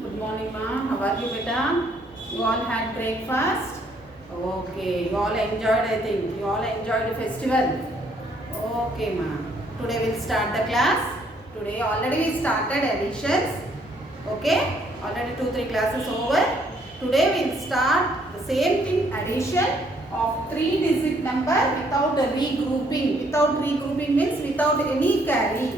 Good morning, ma. How are you, beta? You all had breakfast? Okay. You all enjoyed, I think. You all enjoyed the festival? Okay, ma. Today we'll start the class. Today already we started additions. Okay? Already 2-3 classes over. Today we'll start the same thing, addition of 3-digit number without the regrouping. Without regrouping means without any carry.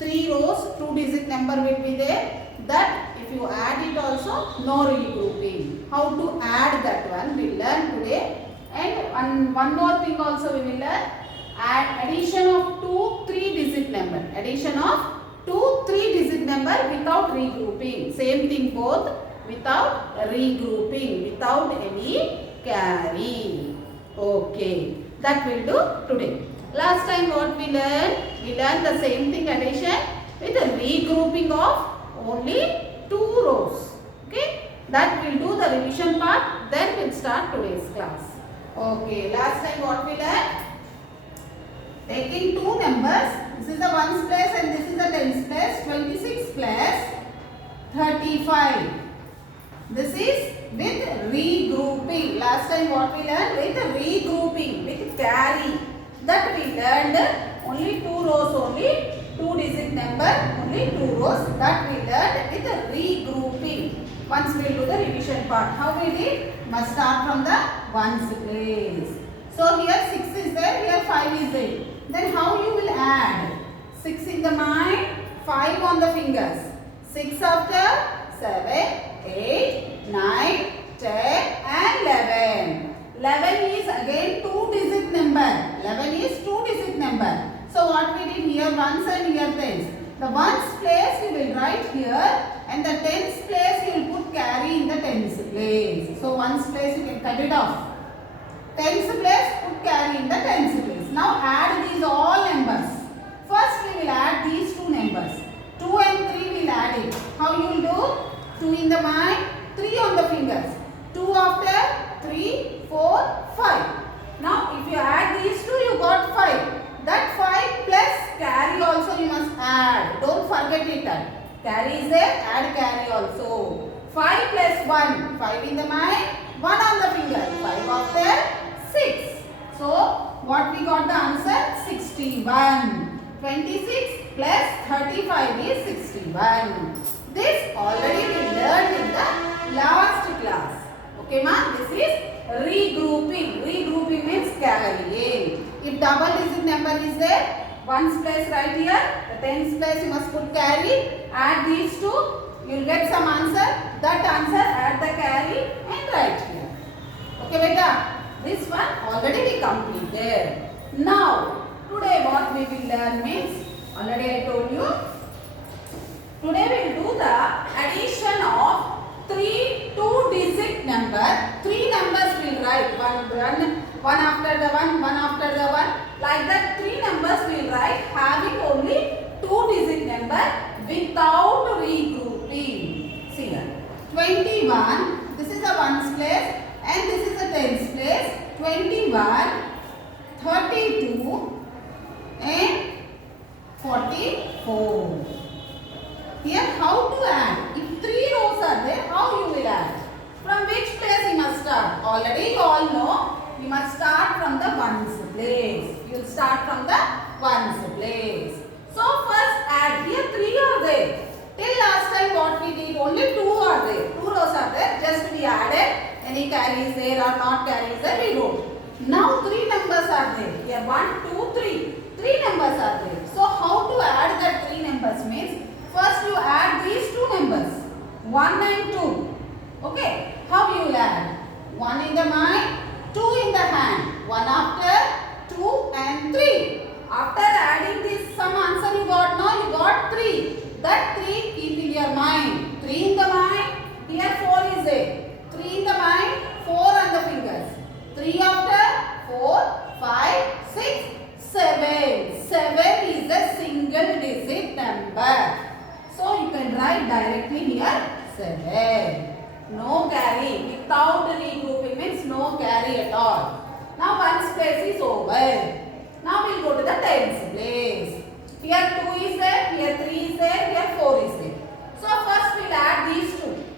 3 rows, 2-digit number will be there. That if you add it also, no regrouping. How to add that one we will learn today. And one more thing also we will learn. Add addition of 2 3-digit number. Addition of 2 3-digit number without regrouping. Same thing both without regrouping, without any carry. Okay, that will do today. Last time what we learned? We learned the same thing, addition with a regrouping of only 2 rows. Okay, that will do the revision part. Then we'll start today's class. Okay, last time what we learned? Taking 2 numbers. This is the ones place and this is the tens place. 26 plus 35. This is with regrouping. Last time what we learned? With regrouping, with carry. That we learned only 2 rows only. 2-digit number, only 2 rows. That we learned with regrouping. Once we will do the revision part. How we did? Must start from the ones place. So here 6 is there, here 5 is there. Then how you will add? 6 in the mind, 5 on the fingers. 6 after 7, 8, 9, 10 and 11. 11 is again 2-digit number. 11 is 2-digit number. So what we did here ones and here tens. The ones place we will write here and the tens place you will put carry in the tens place. So ones place you can cut it off. Tens place put carry in the tens place. Now add these all numbers. First we will add these 2 numbers. 2 and 3 we will add it. How you will do? 2 in the mind, 3 on the fingers. 2 after 3, 4, 5. Now if you add these 2 you got 5. That 5 plus carry also you must add. Don't forget it. Carry is there, add carry also. 5 plus 1. 5 in the mind, 1 on the finger. 5 after 6. So what we got the answer? 61. 26 plus 35 is 61. This already we learned in the last class. Okay ma? This is regrouping. Regrouping means carrying. If double-digit number is there, ones place right here, the tens place you must put carry. Add these 2, you will get some answer. That answer add the carry and write here. Okay beta? This one already we completed. Now, today what we will learn means, already I told you, today we will do the addition of 3 2-digit number. 3 numbers we will write. One after the one after the one. Like that 3 numbers we will write having only 2-digit number without regrouping. See here. 21. This is the ones place and this is the tens place. 21, 32 and 44. Here how to add? If 3 rows are there, how you will add? From which place you must start? Already you all know. You must start from the ones place. You will start from the ones place. So first add. Here 3 are there. Till last time what we did, only 2 are there. 2 rows are there. Just we added. Any carry is there or not carry is there, we wrote. Now 3 numbers are there. Here 1, 2, 3. 3 numbers are there. So how to add that 3 numbers means, first you add these 2 numbers. 1 and 2. Okay. How you will add? 1 in the mind, 2 in the hand. 1 after 2 and 3. After adding this some answer you got now, you got 3. That 3 keep in your mind. 3 in the mind, here 4 is there. 3 in the mind, 4 on the fingers. 3 after 4, 5, 6, 7. 7 is a single digit number. So you can write directly here 7. No carry. Without regrouping means no carry at all. Now ones place is over. Now we will go to the tens place. Here 2 is there, here 3 is there, here 4 is there. So first we will add these 2.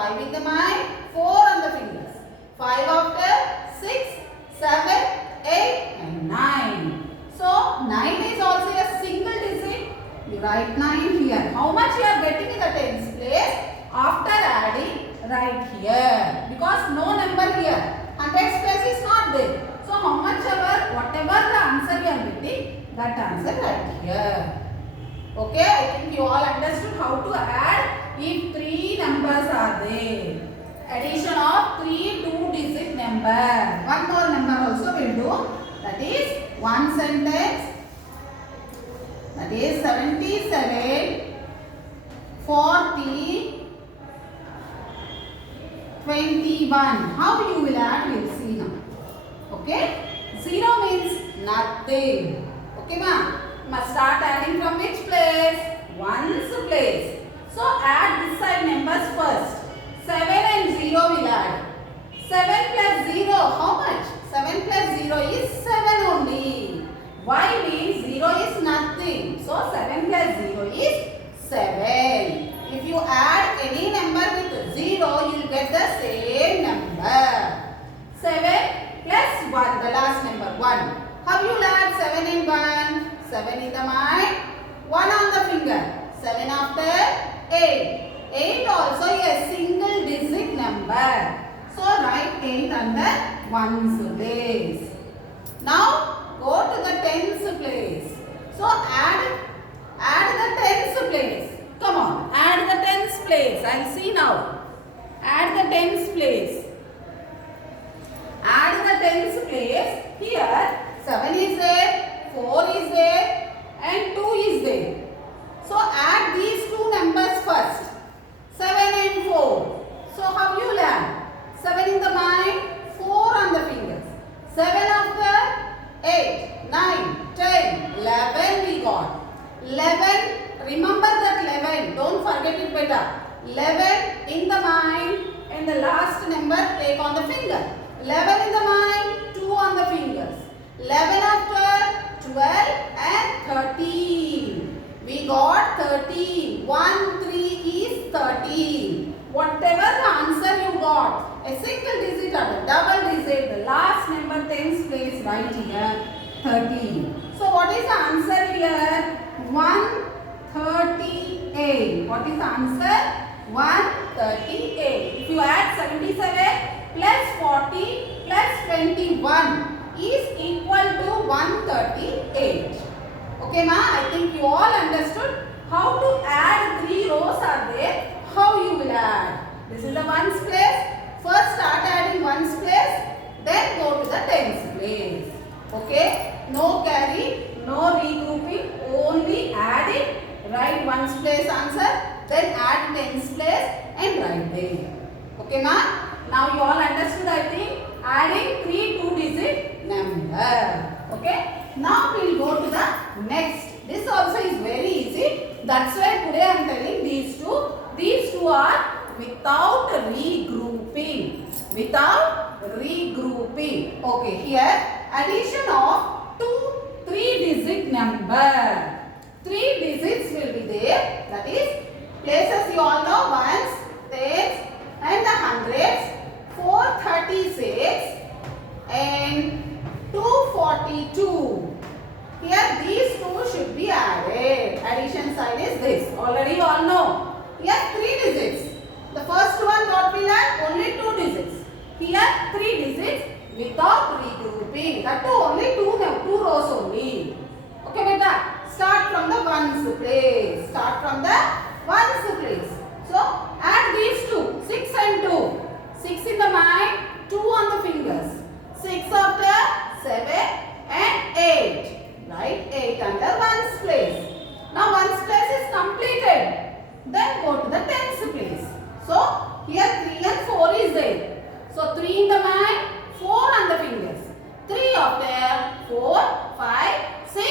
5 in the mind, 4 on the fingers. 5 after 6, 7, 8 and 9. So 9 is also a single digit. You write 9 here. How much you are getting in the tens place? After adding, write here. Because no number here. Hundreds place is not there. So how much ever, whatever the answer you are getting, that answer write here. Okay, I think you all understood how to add if 3 numbers are there. Addition of 3 two-digit number. One more number also will do. That is one sentence. That is 77, 40, 21. How you will add, we will see now. Okay? 0 means nothing. Okay, ma? Must start adding from which place? Ones place. So add this side numbers first. 7 and 0 will add. 7 plus 0, how much? 7 plus 0 is 7 only. Why means 0 is nothing. So 7 plus 0 is 7. If you add any number with 0, you will get the same number. 7 plus 1, the last number 1. How you will add 7 and 1? 7 in the mind, 1 on the finger. 7 after 8. 8 also a single digit number. So write 8 under ones place. Now go to the tens place. So add the tens place. Come on, add the tens place. I'll see now. Add the tens place. Add the tens place. Here 7 is there, 4 is there and 2 is there. So add these two numbers first. 7 and 4. So how you will add? 7 in the mind, 4 on the fingers. 7 after 8, 9, 10, 11 we got. 11, remember that 11, don't forget it better. 11 in the mind and the last number take on the finger. 11 in the mind, 2 on the fingers. 11 after 12 and 13. We got 13. 1, 3 is 13. Whatever the answer you got, a single digit or a double digit, the last number tens place right here, 13. So what is the answer here? 138. What is the answer? 138. If you add 77 plus 40 plus 21 is equal to 138. Okay, ma? I think you all understood how to add 3 rows are there. How you will add? This is the ones place. First start adding ones place. Then go to the tens place. Okay? No carry, no regrouping. Only add it. Write ones place answer. Then add tens place and write there. Okay, ma? Now you all understood, I think. Adding 3 two-digit number. Okay? Now we will go to the next. This also is very easy. That's why today I am telling these two. These two are without regrouping. Without regrouping. Okay, here addition of 2 3-digit number. 3 digits will be there. That is places you all know, ones, tens and the hundreds. 436 and 242. Here these two should be added. Addition sign is this. Already you all know. Here 3 digits. The first one what will add? Only 2 digits. Here 3 digits without regrouping. That too only 2 rows only. Okay, beta. Start from the ones place. Start from the ones place. So add these two. 6 and 2. 6 in the mind, 2 on the fingers. 6 after 7 and 8. Right? 8 under ones place. Now ones place is completed. Then go to the tens place. So here 3 and 4 is there. So 3 in the mind, 4 on the fingers. 3 after 4, 5, 6,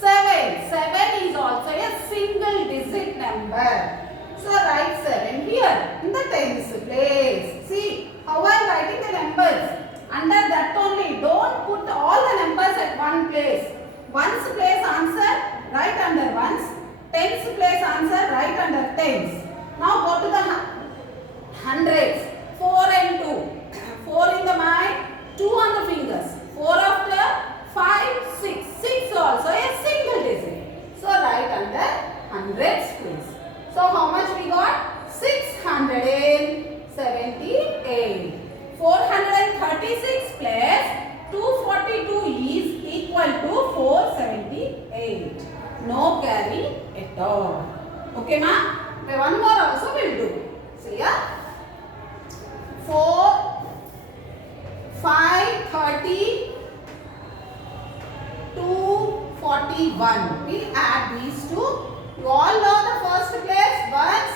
7. 7 is also a single digit number. So write 7 here in the tens place. See how I am writing the numbers. Under that only, don't put all the numbers at one place. Ones place answer, write under ones. Tens place answer, write under tens. Now go to the hundred. 4, 5, 30, 241. We add these two. You all know the first place, ones,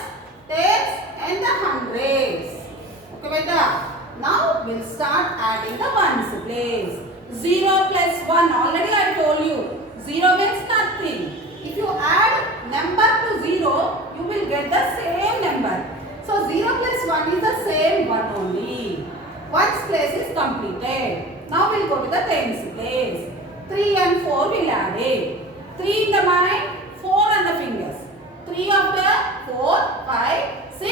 tens and the hundreds. Okay, beta. Now we'll start adding the ones place. 0 plus 1. Already I told you. 0 means nothing. If you add number to 0, you will get the same number. So 0 plus 1 is the same one only. Ones place is completed. Now we'll go to the tens place. 3 and 4 will add it. 3 in the mind, 4 on the fingers. 3 after 4, 5, 6,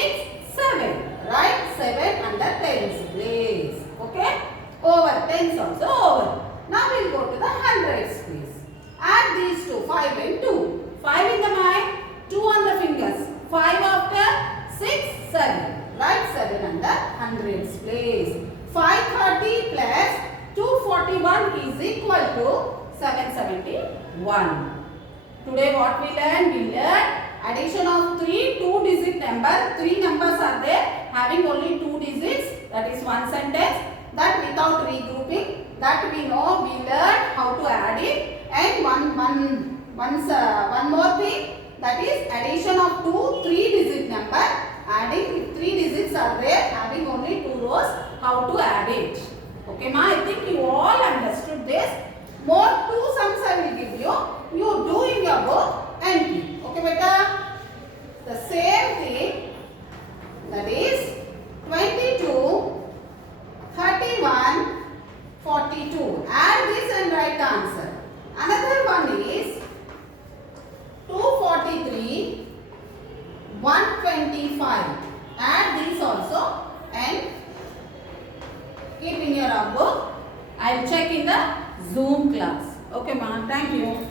7. Right? 7 under tens place. Okay? Over. Tens also over. Now we'll go to the hundreds place. Add these two. 5 and 2. 5 in the mind, 2 on the fingers. 5 after 6, 7. Right? 7 under hundreds place. 530 plus 241 is equal to 771. Today what we learned? We learned addition of 3 two-digit number. 3 numbers are there having only 2 digits. That is one sentence. That without regrouping. That we know. We learned how to add it. And one more thing. That is addition of 2 three-digit number. Adding if 3 digits are there having only 2 rows. How to add it? Okay, ma. I think you all understood this. More 2 sums I will give you. You do in your book and keep. Okay, beta? The same thing, that is 22, 31, 42. Add this and write the answer. Another one is 243, 125. Add these also and keep in your book. I will check in the Zoom class. Okay, ma'am. Thank you.